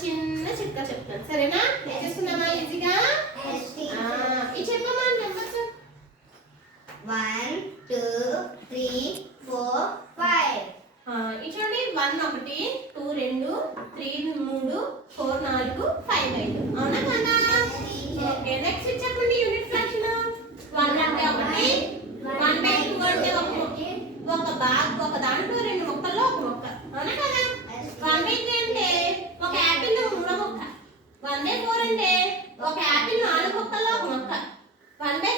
చిన్న చిట్కా చెప్తాను, సరేనా? నేర్చేసుకుందామా ఈజీగా? ఇది చెప్పమ్మా నెంబర్స్. 1 2 3 4 5. ఇది చూడండి, 1 1 2 2 3 3 4 4 5 5. అవునా కదా? ఓకే, నెక్స్ట్ ఇది చెప్పండి యూనిట్ ఫ్రాక్షన్. 1 అంటే 1, 1/2 అంటే ఒక దాంట్లో 2 ముక్కల్లో ఒక ముక్క. అవునా కదా? 1/3 అంటే ఒక యాపిల్ 3 ముక్క. 1/4 అంటే ఒక యాపిల్ 4 ముక్కల్లో ఒక ముక్క. 1/5